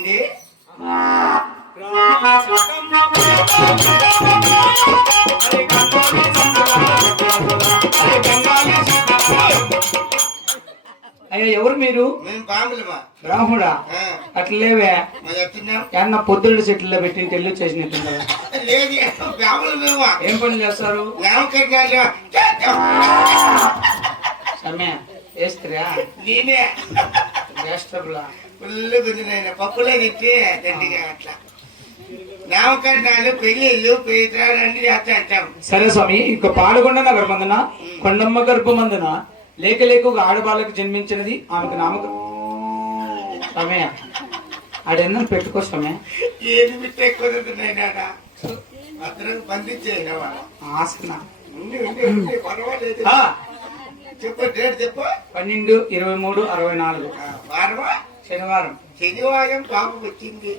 పుట్టింది. అయ్యా ఎవరు మీరు? మేము బాంబులమా. బ్రాహ్మడా? అట్లేవే ఏమన్నా పొద్దున్న చెట్లలో పెట్టి తెల్లు చేసినట్టుందా? లేదు బాంబులు మేము. ఏం పని చేస్తారు? సమయ వేస్తారా? నేనే గ్యాస్ ట్రబులా? ఫుల్ గుంజినైనా పప్పులో తిట్టి దండిగా అట్లా నామకరణాలు పెళ్లిళ్ళు పేదరాన్ని చేస్తాం. సరే స్వామి, ఇక పాల్గొండ నగర మందున కొండమ్మ గర్భమందున లేక లేక ఒక ఆడబాలకు జన్మించినది ఆమెకు నామక సమయ ఆడెన్న పెట్టుకో సమయ. ఏది బిట్టే కుదురుతున్నాయినా అతను బంధించేనా ఆసన పర్వాలేదు. చెప్పు డేట్ చెప్పు. 12/23/64 వారమా? శనివారం. శనివారం పాప వచ్చింది.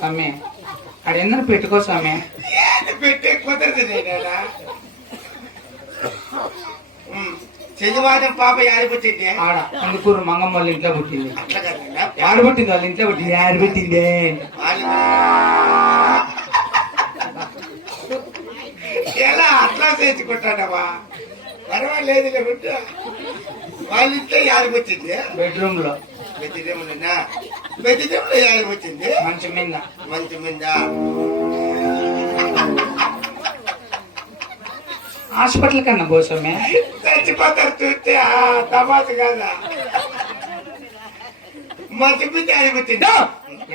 సమయ ఆడెన్న పెట్టుకో సమయ. ఏది పెట్టే కుదరదు. శనివారం పాప యాడిపుట్టింది? ఆడ అందుకూరు మంగమ్మ వాళ్ళ ఇంట్లో పుట్టింది. అట్లా కదా యాడ పుట్టింది? వాళ్ళ ఇంట్లో పుట్టింది. యాడ పెట్టింది? ఎలా అట్లా చేసుకుంటాడమ్మా? పర్వాలేదు బిడ్డ. వాళ్ళ ఇంట్లో యాడిపుట్టింది? బెడ్రూమ్ లో. బెడ్రూమ్లోనా? బెడ్రూమ్లో యాడిపుట్టింది? మంచం మీద. మంచి మీద హాస్పిటల్ కన్నా కోసమే చచ్చిపోతారు చూస్తే తమాష కాదా? మంచి మీద యాడిపుట్టింది.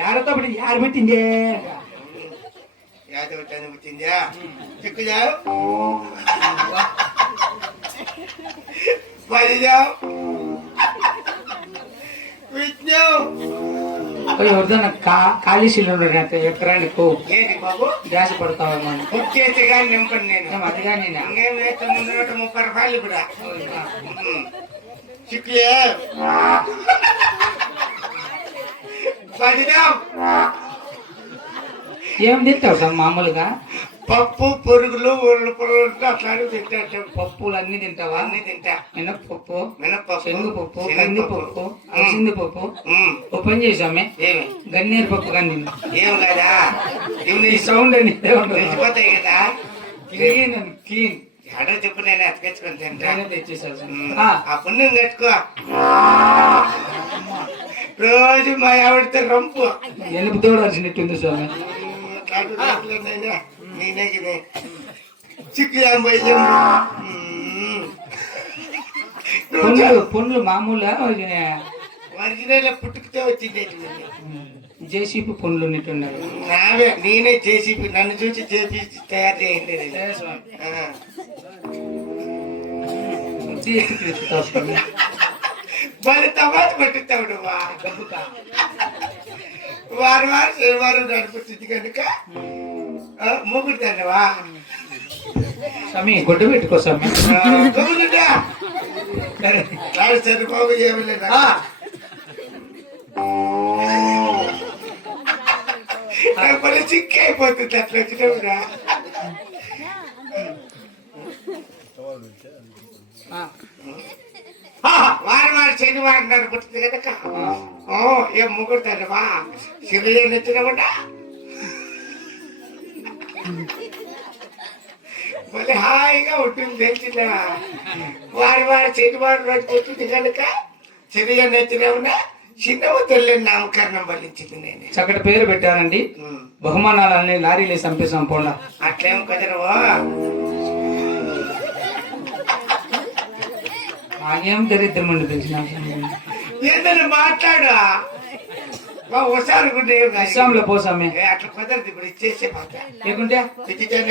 యాడతో పడి యాడ పెట్టింది? యాదవటాన్ని పుట్టిందా? చిక్కుజా పరిజా విష్ణు ఎవరిదన్నా ఖాళీ సిలిండర్ ఎక్కడానికి ఏంటి బాబు? గ్యాస్ పడతావేమో. బుక్ చేసి కానీ నింపండి. నేను అదిగా నేను ఇంకేం వేస్తాను? 130 రూపాయలు కూడా చిక్కులే పరిజా. ఏం తింటావు సార్ మామూలుగా? పప్పు పొరుగులు ఒళ్ళు పొరుగులు అట్లాంటివి తింటాం. పప్పులు అన్ని తింటావా? అన్ని తింటా. మినప్పప్పు, మినప్పప్పు, శనగపప్పు, కందిపప్పు, అలసిందిపప్పు. ఓ పని చేసామే, ఏమి గన్నేరు పప్పు కానీ తిన్నా. ఏం కదా ఈ సౌండ్ అని తెలిసిపోతాయి కదా. క్లీన్ క్లీన్ ఆర్డర్ చెప్పు, నేను అతకెచ్చుకొని తింటా. తెచ్చేసాను. ఆ పుణ్యం కట్టుకో. రోజు మా ఆవిడతో రంపు ఎలుపు తోడాల్సినట్టుంది స్వామి. నేనే చిక్కు పండ్లు మామూలు ఒరిజినల్ పుట్టుకతో వచ్చింది. జేసీపీ పండ్లు ఉన్నట్టున్నారు. నావే నేనే జేసీపీ. నన్ను చూసి చేపించి తయారు చేయండి. మరి తమాష పట్టిస్తాడు. వారం శనివారం నడుపుతుంది కనుక మూగుడు తండ్రివా స్వామి. గుడ్డ పెట్టుకో స్వామి. చంద్రబాబు ఏమి లేదా? చిక్కి అయిపోతుంది అట్లా వచ్చినప్పుడా. వారం శనివారం నడుపుతుంది కనుక ఏం ముగ్గురు తండ్రివా శివయ్య నచ్చినకుండా మళ్ళీ హాయిగా ఉంటుంది. తెలిసిందా? వారం శనివారం రోజు పుట్టింది కనుక శివయ్య నచ్చినకుండా చిన్నవ తల్లిని నామకరణం వల్లించింది. నేను చక్కటి పేరు పెట్టానండి. బహుమానాలన్నీ లారీలు చంపేసాం పోండా. అట్లేం కుదరవా? నాకేం దరిద్రం అండి తెలిసిన. ఏదైనా మాట్లాడు. ఒకసారి అస్సాంలో పోసామే. అట్లా కుదరదు. ఇప్పుడు ఇచ్చేసే పాత లేకుంటే ఇచ్చేసాను.